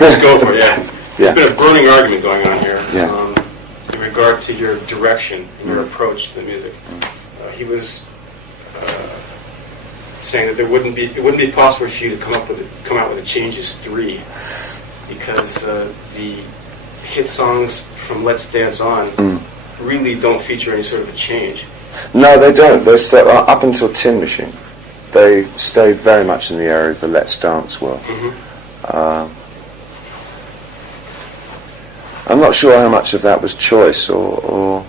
Let's go for it, yeah. Yeah. There's been a burning argument going on here Yeah. in regard to your direction and your approach to the music. He was saying that it wouldn't be possible for you to come out with a Changes 3 because the hit songs from Let's Dance On really don't feature any sort of a change. No, they don't. They're still, up until Tin Machine, they stayed very much in the area of the Let's Dance world. I'm not sure how much of that was choice or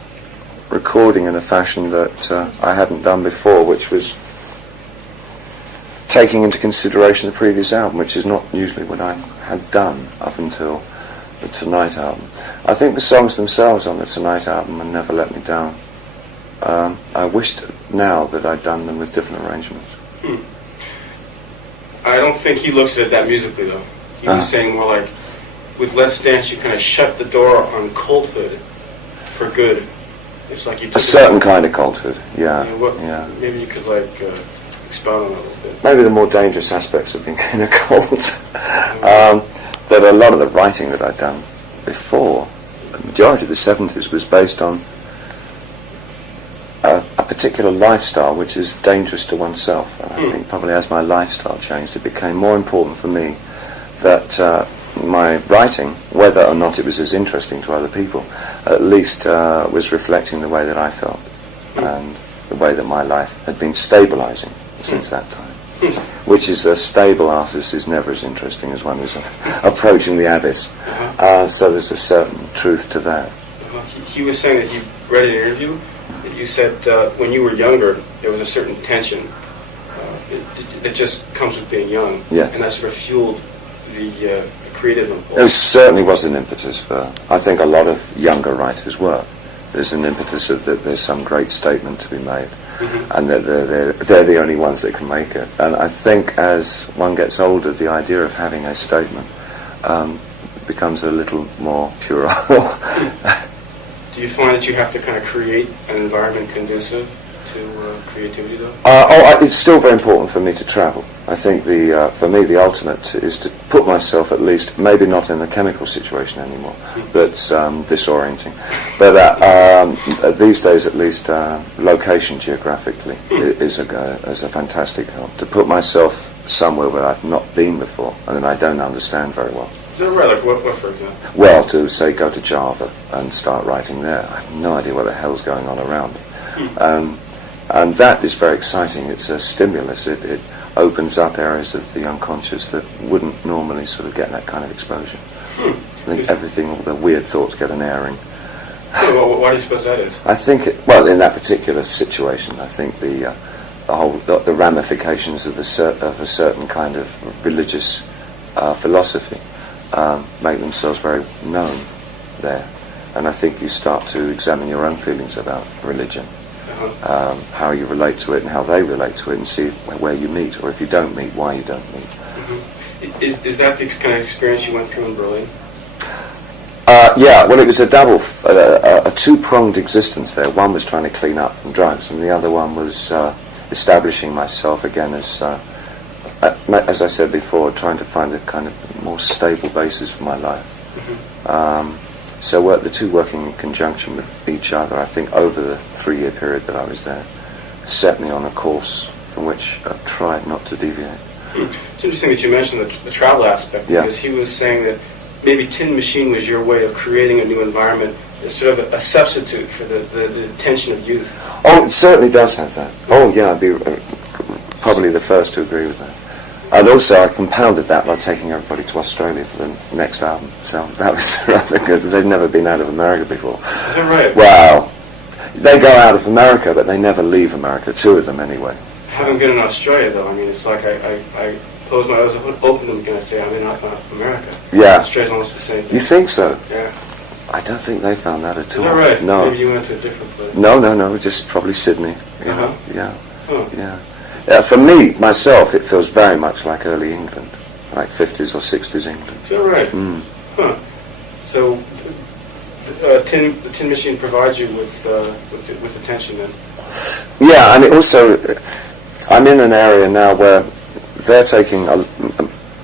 recording in a fashion that I hadn't done before, which was taking into consideration the previous album, which is not usually what I had done up until the Tonight album. I think the songs themselves on the Tonight album and Never Let Me Down, I wished now that I'd done them with different arrangements. I don't think he looks at it that musically, though. He was saying more like, with Let's Dance, you kind of shut the door on culthood for good. It's like you took a certain kind of culthood, yeah. Maybe you could expound on that a little bit. Maybe the more dangerous aspects of being in a cult. That a lot of the writing that I'd done before, the majority of the 70s, was based on a particular lifestyle which is dangerous to oneself. And I think probably as my lifestyle changed, it became more important for me that my writing, whether or not it was as interesting to other people, at least was reflecting the way that I felt and the way that my life had been stabilizing since that time. Which is, a stable artist is never as interesting as one who's approaching the abyss. So there's a certain truth to that. He was saying that he read an interview that you said when you were younger there was a certain tension that just comes with being young, and that sort of fueled the creative impulse. There certainly was an impetus for, I think a lot of younger writers were. There's an impetus of that there's some great statement to be made. And that they're the only ones that can make it. And I think as one gets older, the idea of having a statement becomes a little more puerile. Do you find that you have to kind of create an environment conducive to creativity, though? It's still very important for me to travel. I think for me the ultimate is to put myself, at least, maybe not in a chemical situation anymore, that's disorienting, but these days at least, location geographically is a fantastic help. To put myself somewhere where I've not been before and that I don't understand very well. Is that right? Like what for example? Well, to say go to Java and start writing there. I have no idea what the hell's going on around me. And that is very exciting. It's a stimulus. It opens up areas of the unconscious that wouldn't normally sort of get that kind of exposure. I think everything, all the weird thoughts get an airing. Why do you suppose that is? I think, in that particular situation, I think the ramifications of a certain kind of religious philosophy make themselves very known there. And I think you start to examine your own feelings about religion. How you relate to it and how they relate to it, and see where you meet, or if you don't meet, why you don't meet. Is that the kind of experience you went through in Berlin? Well, it was a two-pronged existence there. One was trying to clean up from drugs, and the other one was establishing myself again as I said before, trying to find a kind of more stable basis for my life. So the two working in conjunction with each other, I think over the 3-year period that I was there, set me on a course from which I've tried not to deviate. It's interesting that you mentioned the travel aspect, because he was saying that maybe Tin Machine was your way of creating a new environment, as sort of a substitute for the tension of youth. Oh, it certainly does have that. Oh, yeah, I'd be probably the first to agree with that. And also I compounded that by taking everybody to Australia for the next album. So that was rather good. They'd never been out of America before. Is that right? Well, they go out of America, but they never leave America, 2 of them anyway. Having been in Australia, though, I mean, it's like I close my eyes, open them, and I say, I'm in America. Yeah. Australia's almost the same thing. You think so? Yeah. I don't think they found that at all. Is that right? No. Maybe you went to a different place. No, just probably Sydney. You know? Yeah. Huh. Yeah. For me, myself, it feels very much like early England, like 50s or 60s England. Is that right? Huh. So, the Tin Machine provides you with attention then? Yeah, and it also, I'm in an area now where they're taking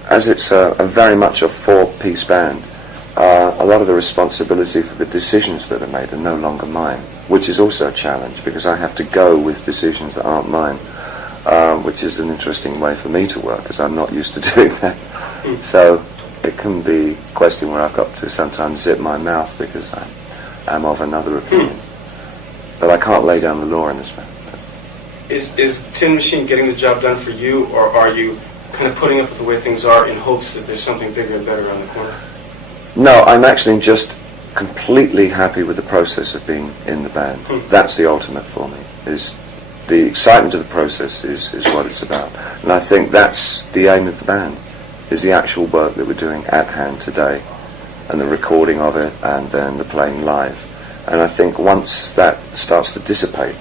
as it's a very much a four-piece band, a lot of the responsibility for the decisions that are made are no longer mine, which is also a challenge because I have to go with decisions that aren't mine, which is an interesting way for me to work because I'm not used to doing that. So it can be a question where I've got to sometimes zip my mouth because I'm of another opinion. But I can't lay down the law in this band. Is Tin Machine getting the job done for you, or are you kind of putting up with the way things are in hopes that there's something bigger and better around the corner? No, I'm actually just completely happy with the process of being in the band. That's the ultimate for me. Is the excitement of the process is what it's about. And I think that's the aim of the band, is the actual work that we're doing at hand today, and the recording of it, and then the playing live. And I think once that starts to dissipate,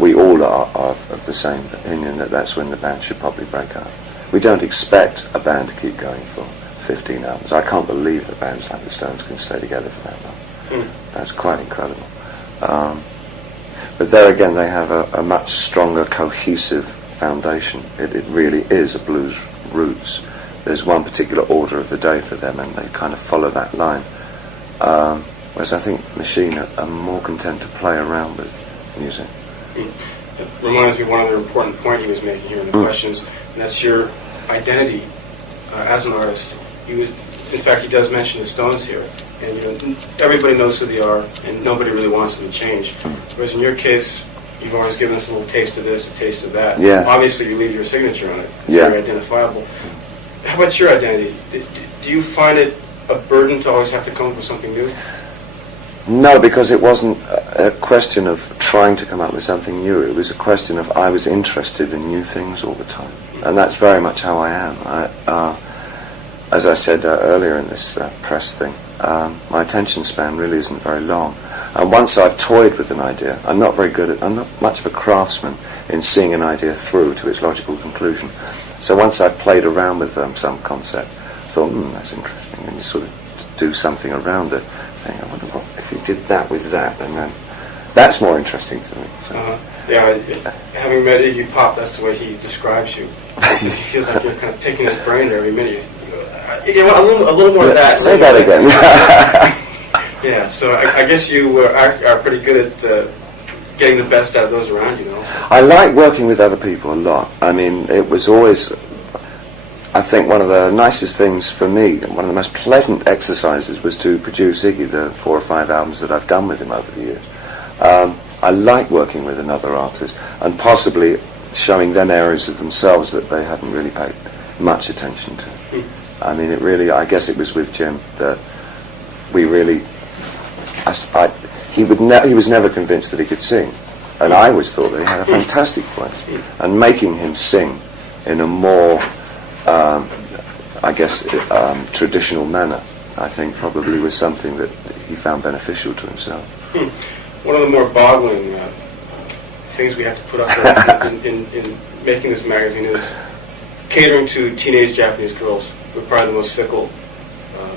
we all are of the same opinion that that's when the band should probably break up. We don't expect a band to keep going for 15 albums. I can't believe that bands like the Stones can stay together for that long. That's quite incredible. But there again, they have a much stronger, cohesive foundation. It really is a blues roots. There's one particular order of the day for them, and they kind of follow that line. Whereas I think Machine are more content to play around with music. It reminds me of one other important point he was making here in the questions, and that's your identity as an artist. In fact, he does mention the Stones here, and everybody knows who they are, and nobody really wants them to change. Whereas in your case, you've always given us a little taste of this, a taste of that. Yeah. Obviously, you leave your signature on it. It's Yeah. very identifiable. How about your identity? Do you find it a burden to always have to come up with something new? No, because it wasn't a question of trying to come up with something new. It was a question of I was interested in new things all the time. And that's very much how I am. As I said earlier in this press thing, my attention span really isn't very long. And once I've toyed with an idea, I'm not much of a craftsman in seeing an idea through to its logical conclusion. So once I've played around with some concept, I thought, that's interesting, and you sort of do something around it. I wonder what if you did that with that, and then that's more interesting to me. So. Yeah, having met Iggy Pop, that's the way he describes you. He feels like you're kind of picking his brain every minute. You know, a little more of that. Say that again. Yeah, so I guess you are pretty good at getting the best out of those around you, know. I like working with other people a lot. I mean, it was always, I think, one of the nicest things for me, one of the most pleasant exercises was to produce Iggy, the 4 or 5 albums that I've done with him over the years. I like working with another artist and possibly showing them areas of themselves that they hadn't really paid much attention to. I mean, I guess it was with Jim that we really, he was never convinced that he could sing, and I always thought that he had a fantastic voice, and making him sing in a more traditional manner, I think probably was something that he found beneficial to himself. One of the more boggling things we have to put up with in making this magazine is catering to teenage Japanese girls. We're probably the most fickle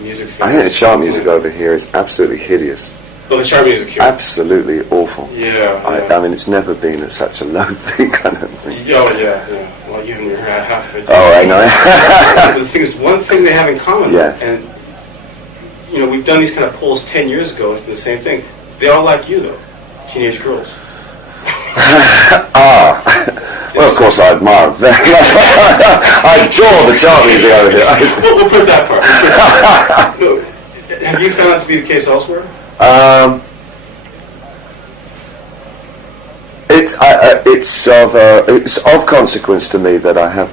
music fans. I think the chart music over here is absolutely hideous. Well, the chart music here. Absolutely awful. Yeah. I mean, it's never been at such a low thing kind of thing. Oh, yeah. Well, you haven't even heard half of it. Oh, I know. The thing is, one thing they have in common, yeah. And, we've done these kind of polls 10 years ago, it's the same thing. They all like you, though, teenage girls. Well, of course, I admire them. I adore the chart music over here. We'll put that part. No, have you found that to be the case elsewhere? It's of consequence to me that I have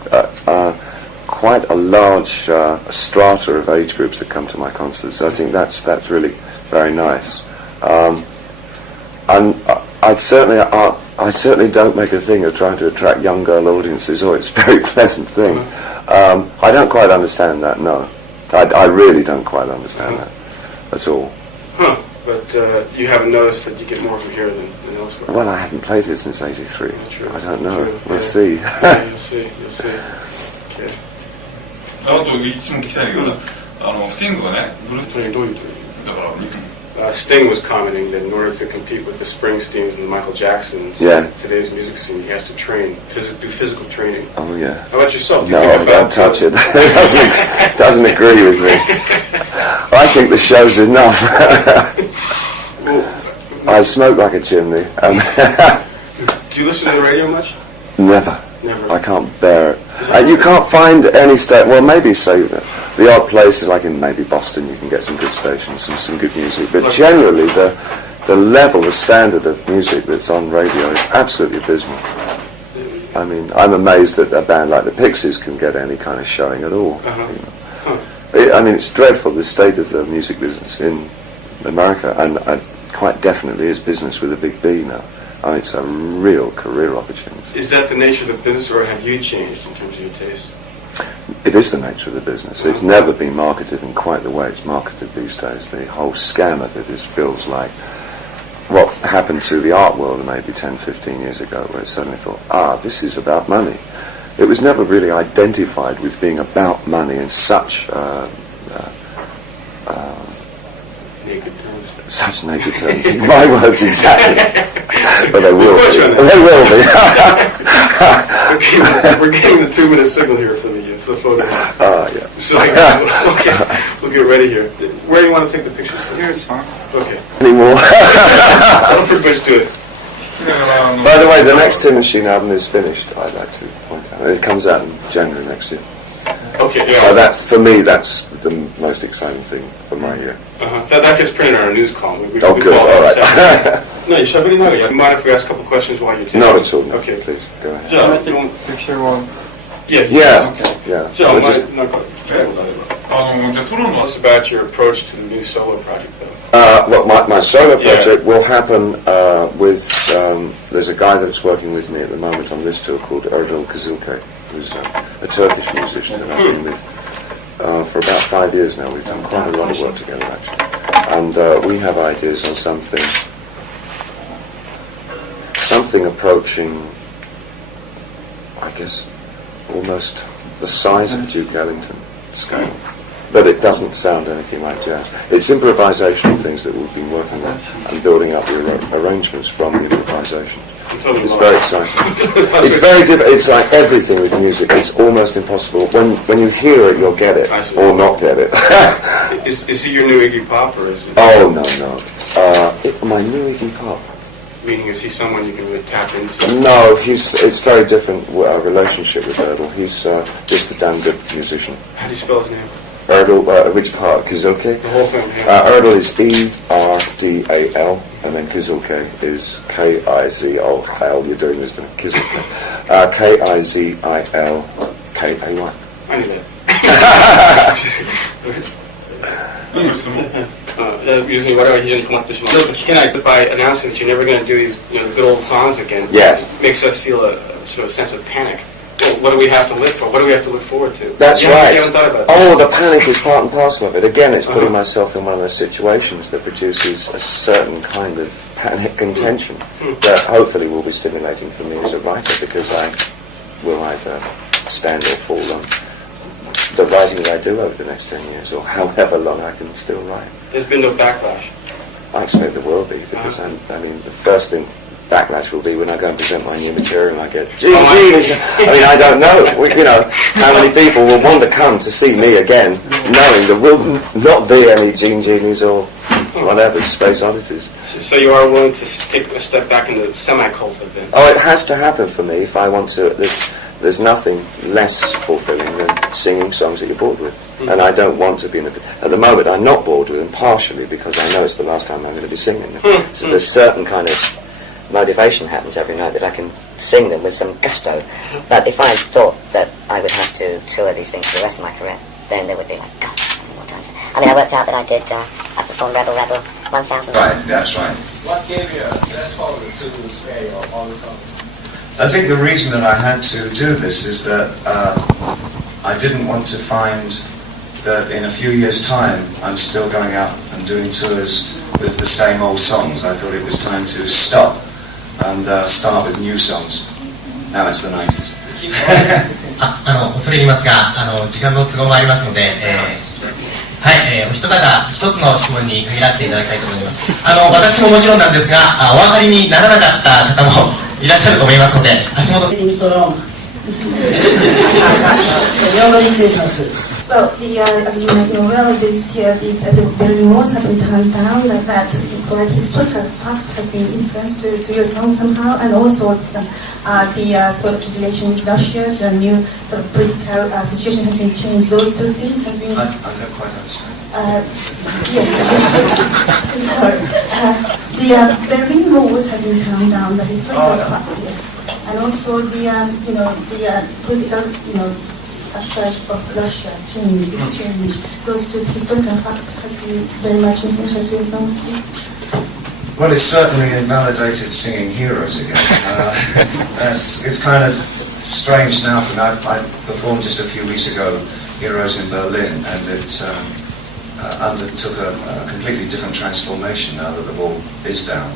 quite a large strata of age groups that come to my concerts. I think that's really very nice. And I certainly don't make a thing of trying to attract young girl audiences. It's a very pleasant thing. I don't quite understand that, no. I really don't quite understand that at all. But you haven't noticed that you get more from here than elsewhere? Well, I haven't played here since '83. I don't know. We'll see. You'll see. Okay. あと一問聞きたいんだけど、スティングがね、ブルースどういうだから Sting was commenting that in order to compete with the Springsteens and the Michael Jacksons, today's music scene, he has to train, do physical training. Oh yeah. How about yourself? No, don't touch it. It doesn't agree with me. I think the show's enough. I smoke like a chimney. Do you listen to the radio much? Never. Never. I can't bear it. You can't find any well, maybe say the odd places, like in maybe Boston, you can get some good stations and some good music. But generally, the level, the standard of music that's on radio is absolutely abysmal. I mean, I'm amazed that a band like the Pixies can get any kind of showing at all. I mean, it's dreadful, the state of the music business in America, and quite definitely is business with a big B now. I mean, it's a real career opportunity. Is that the nature of the business, or have you changed in terms of your taste? It is the nature of the business. It's never been marketed in quite the way it's marketed these days. The whole scam of it feels like what happened to the art world maybe 10, 15 years ago, where it suddenly thought, this is about money. It was never really identified with being about money in such such naked terms. My words exactly. But they will be. They will be. We're getting the 2-minute signal here for the photo. Yeah. So, okay, we'll get ready here. Where do you want to take the pictures? Here is fine. Okay. Anymore. I'll pretty much do it. By the way, the next Tin Machine album is finished, I'd like to point out. It comes out in January next year. Okay, yeah. So that's, for me, that's the most exciting thing for my year. That gets printed on our news column. We good, all right. No, you should really know it. Mind if we ask a couple questions while you're taking Not at all. No. Okay. Please, go ahead. Picture one. Yeah. Yeah. Tell us just about your approach to the new solo project, though. Well, my solo project will happen with, there's a guy that's working with me at the moment on this tour called Erdal Kızılkay, who's a Turkish musician that I've been with for about 5 years now. We've done quite a lot of work together, actually. And we have ideas on something approaching, I guess, almost the size of Duke Ellington scale. But it doesn't sound anything like jazz. It's improvisational things that we've been working on and building up the arrangements from the improvisation. It's very exciting. It's very different. It's like everything with music. It's almost impossible. When you hear it, you'll get it or not get it. Is he your new Iggy Pop, or is he? Oh no. My new Iggy Pop. Meaning, is he someone you can really tap into? No, it's very different relationship with Erdal. He's just a damn good musician. How do you spell his name? Erdal, which part? Kızılkay? The whole thing. Yeah. Erdal is Erdal, and then Kızılkay is Kizol. You're doing this, Kızılkay. Kizilkay. I knew that. Usually, whatever he didn't come up to by announcing that you're never going to do these, the good old songs again. Yeah. Makes us feel a sort of sense of panic. Well, what do we have to live for? What do we have to look forward to? That's right. You haven't thought about that. Oh, the panic is part and parcel of it. Again, it's putting myself in one of those situations that produces a certain kind of panic and tension that hopefully will be stimulating for me as a writer, because I will either stand or fall on the writing that I do over the next 10 years, or however long I can still write. There's been no backlash. I expect there will be, because the first thing backlash will be when I go and present my new material and I get, I don't know. How many people will want to come to see me again, knowing there will not be any Genies or whatever, space oddities. So you are willing to take a step back into semi-cultive then? Oh, it has to happen for me if I want to. There's nothing less fulfilling than singing songs that you're bored with. And I don't want to be at the moment I'm not bored with them, partially because I know it's the last time I'm going to be singing them. So there's certain kind of motivation happens every night that I can sing them with some gusto. But if I thought that I would have to tour these things for the rest of my career, then there would be like, God, how many more times? I worked out that I performed Rebel 1,000. Right, that's right. What gave you a threshold to spare all the songs? I think the reason that I had to do this is that I didn't want to find that in a few years' time I'm still going out and doing tours with the same old songs. I thought it was time to stop and start with new songs. Now it's the 90s. それ言いますが、時間の都合もありますので、はい、お一方一つの質問に限らせていただきたいと思います。私ももちろんなんですが、お分かりにならなかった方もいらっしゃると思いますので、橋本さん。Well, as you might know well, this year the Berlin Walls have been turned down. That historical fact has been influenced to your song somehow, and also the sort of relation with Russia, the new sort of political situation has been changed. Those two things have been. I don't quite understand. Yes. Sorry. The Berlin Walls have been turned down. The historical fact, yes, and also the political, search of Russia, change. Those two historical facts have been very much influential to your songs. Well, it's certainly invalidated singing Heroes again. It's kind of strange now. I performed just a few weeks ago Heroes in Berlin, and it undertook a completely different transformation now that the wall is down.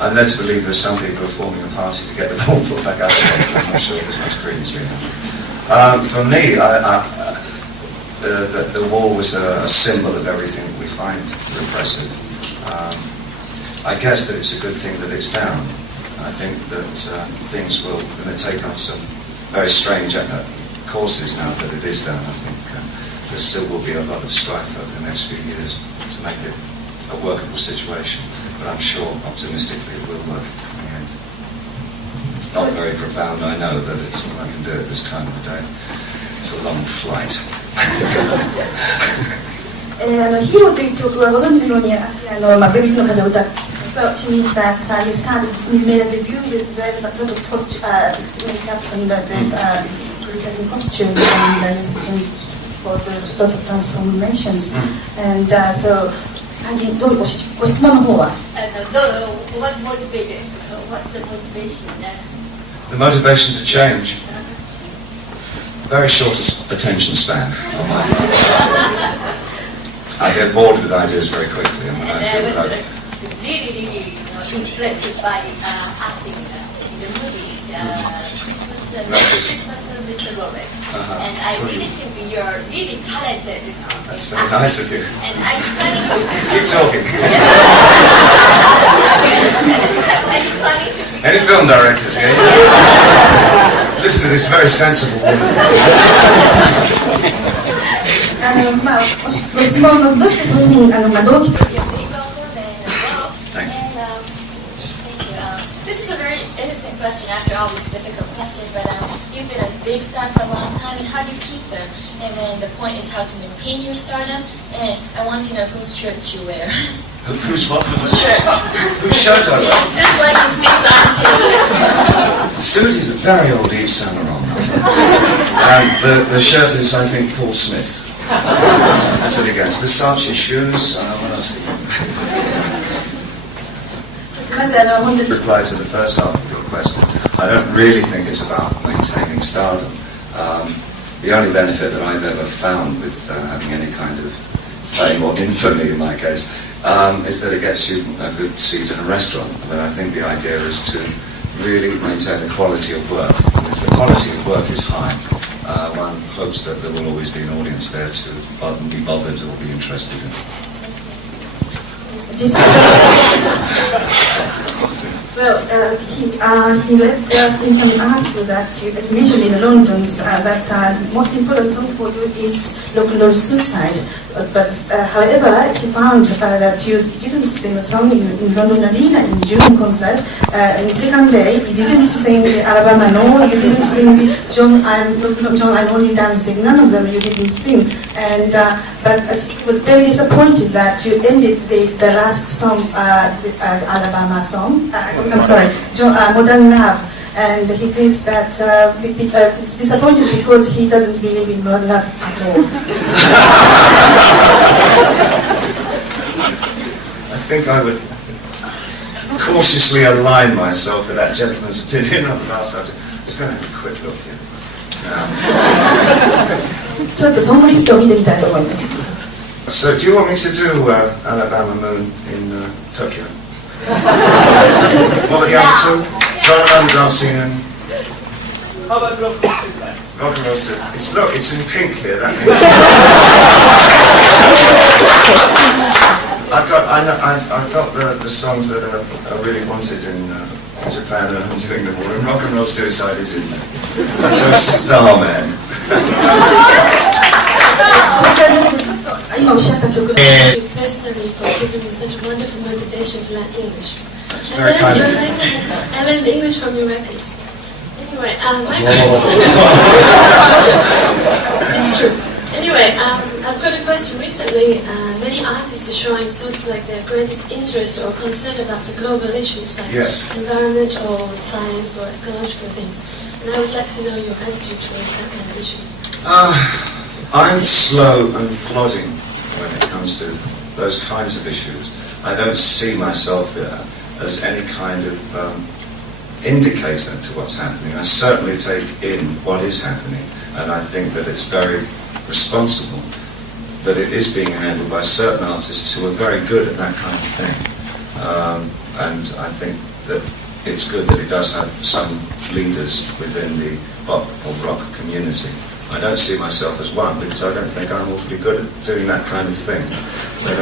I'm led to believe there's some people who are forming a party to get the wall put back out again. I'm not sure there's much credence behind it. For me, the wall was a symbol of everything that we find repressive. I guess that it's a good thing that it's down. I think that things will take on some very strange courses now that it is down. I think there still will be a lot of strife over the next few years to make it a workable situation. But I'm sure, optimistically, it will work in the end. Not very profound, I know, but it's all I can do at this time of the day. It's a long flight. ヒーローという曲はご存知のようにベルリンの方を歌って、which means that you made a debut with very lot of makeups and very costume, and you changed for lots of transformations, and so. ご質問の方は What motivated? What's the motivation? The motivation to change. Very short attention span on my part. I get bored with ideas very quickly. And I was really impressed by acting in the movie Christmas Mr. Roberts. And I really think you're really talented. That's very nice of you. And I'm planning to keep talking. Are you planning to become... Any film directors here? Listen to this very sensible woman. ご質問のどうしてそういうふうに動機的 This is a very innocent question after all this difficult question, but you've been a big star for a long time, and how do you keep them? And then the point is how to maintain your stardom, and I want to know whose shirt you wear. Whose what? Shirt. Whose shirt I wear? Just like in Smith's article. Susie's a very old Yves Saint Laurent. And the shirt is, I think, Paul Smith. That's what he gets. Versace shoes. What else? Reply to the first half of your question. I don't really think it's about maintaining stardom. The only benefit that I've ever found with having any kind of fame or infamy in my case is that it gets you a good seat in a restaurant. But I think the idea is to really maintain the quality of work. And if the quality of work is high, one hopes that there will always be an audience there to be bothered or be interested in. Well, he read us in some article that you mentioned in London that most important song for you is Rock and Roll Suicide. But however, he found that you didn't sing a song in London Arena in June concert. On the second day, you didn't sing the Alabama No, you didn't sing the John, I'm Only Dancing. None of them you didn't sing. And but he was very disappointed that you ended the last song, Alabama song. I'm sorry, Modern Love. And he thinks that it's disappointing because he doesn't believe in love at all. I think I would cautiously align myself with that gentleman's opinion on the last subject. Just going to have a quick look here. ちょっとソングリストを見てみたいと思います。So, do you want me to do Alabama Moon in Tokyo? What were the other two? John and Dancing and... How about Rock and Roll Suicide? Rock and Roll Suicide. It's in pink here, that means... I've got the songs that are really wanted in Japan, and I'm doing them all. And Rock and Roll Suicide is in there. So Starman. Personally, for giving me such wonderful motivation to learn English. That's very kind of you. I learned English from your records. Anyway, it's true. Anyway, I've got a question. Recently, many artists are showing sort of like their greatest interest or concern about the global issues like environment or science or ecological things. And I would like to know your attitude towards that kind of issues. I'm slow and plodding when it comes to those kinds of issues. I don't see myself as any kind of indicator to what's happening. I certainly take in what is happening, and I think that it's very responsible that it is being handled by certain artists who are very good at that kind of thing. And I think that it's good that it does have some leaders within the pop or rock community. I don't see myself as one because I don't think I'm awfully good at doing that kind of thing. But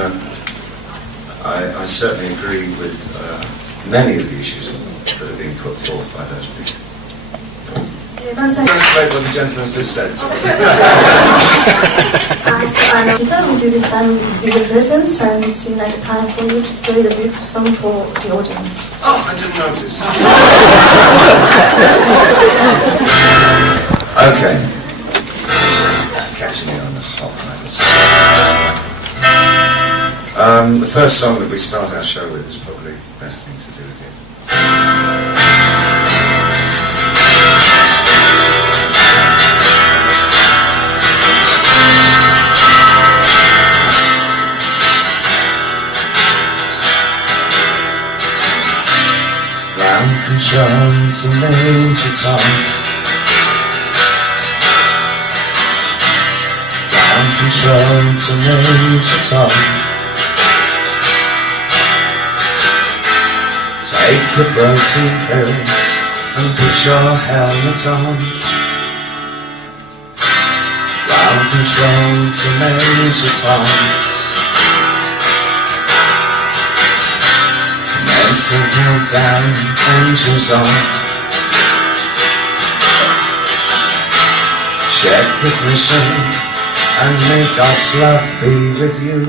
I certainly agree with many of the issues that are being put forth by those people. Translate what the gentleman's just said. Guitar with you this time with bigger presence, and it seemed like a time for you to play the beautiful song for the audience. Oh, I didn't notice. Okay. Catching me on the hop night. The first song that we start our show with is probably the best thing to do here. Round control to Major Tom. Round control to Major Tom. Take the protein pills and put your helmet on. Ground control to Major Tom. Commence the countdown, engines on. Check ignition and may God's love be with you.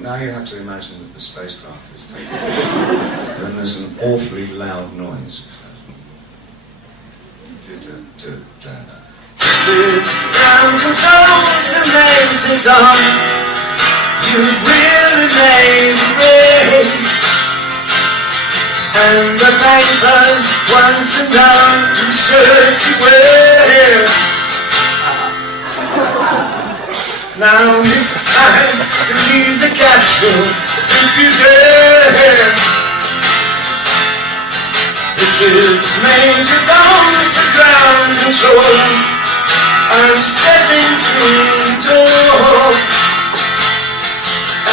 Now you have to imagine that the spacecraft is taking off, and there's an awfully loud noise. This is ground control to Major Tom. You've really made a break, and the papers want to know who shirts you wear. Now it's time to leave the capsule if you dare. This is Major Tom to ground control. I'm stepping through the door,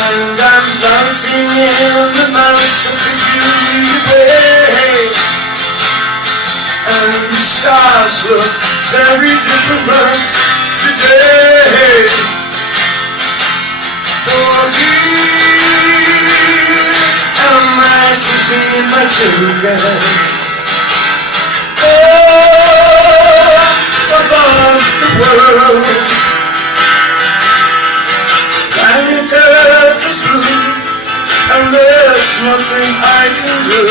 and I'm floating in the most peculiar way. And the stars look very different today. For here am I sitting in my chariot, above the world. Planet Earth is blue, and there's nothing I can do.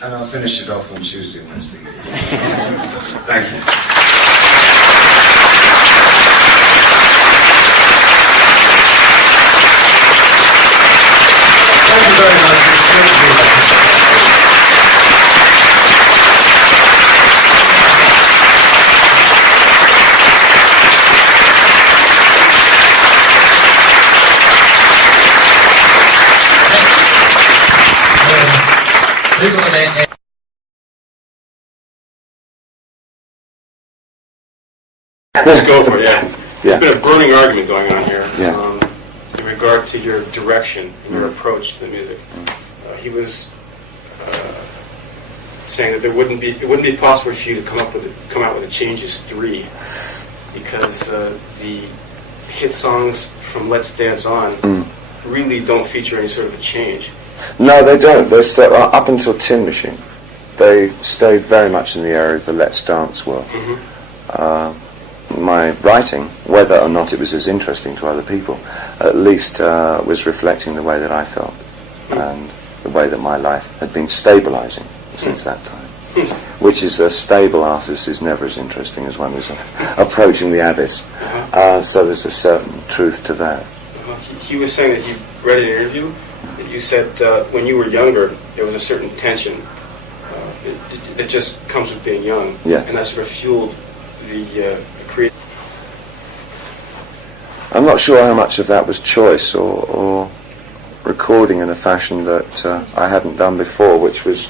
And I'll finish it off on Tuesday and Wednesday. Thank you. Thank you very much. It's great to be here. Let's go for it, yeah. Yeah. There's been a burning argument going on here Yeah. in regard to your direction and your approach to the music. He was saying that it wouldn't be possible for you to come out with a Changes 3 because the hit songs from Let's Dance On really don't feature any sort of a change. No, they don't. They're still, up until Tin Machine, they stayed very much in the area of the Let's Dance world. My writing, whether or not it was as interesting to other people, at least was reflecting the way that I felt and the way that my life had been stabilizing since that time. Which is a stable artist is never as interesting as one who's approaching the abyss. So there's a certain truth to that. He was saying that he read an interview that you said when you were younger there was a certain tension. It just comes with being young, and that sort of fueled the creative. I'm not sure how much of that was choice or recording in a fashion that I hadn't done before, which was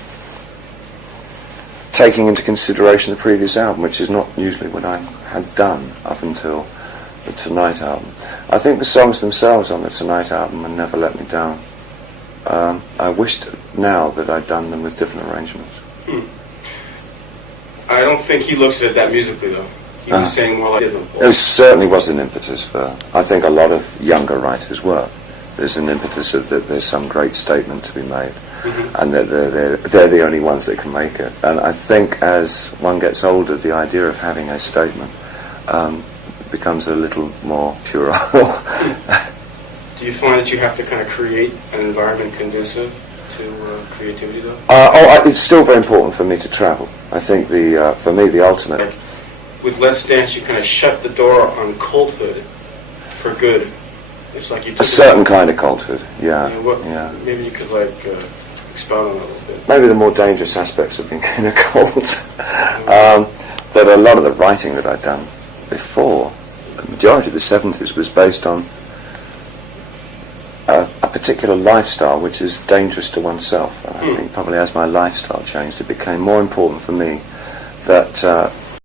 taking into consideration the previous album, which is not usually what I had done up until the Tonight album. I think the songs themselves on the Tonight album and Never Let Me Down, I wished now that I'd done them with different arrangements. I don't think he looks at it that musically, though. He was saying more like it certainly was an impetus for, I think a lot of younger writers were. There's an impetus of that there's some great statement to be made, and that they're the only ones that can make it. And I think as one gets older, the idea of having a statement becomes a little more puerile. Do you find that you have to kind of create an environment conducive to creativity, though? It's still very important for me to travel. I think for me the ultimate. Like, with Let's Dance, you kind of shut the door on culthood for good. It's like you took a certain kind of culthood, Maybe you could expound on that a little bit. Maybe the more dangerous aspects of being in a cult. That a lot of the writing that I'd done before, the majority of the 70s, was based on a particular lifestyle which is dangerous to oneself. And I think probably as my lifestyle changed, it became more important for me that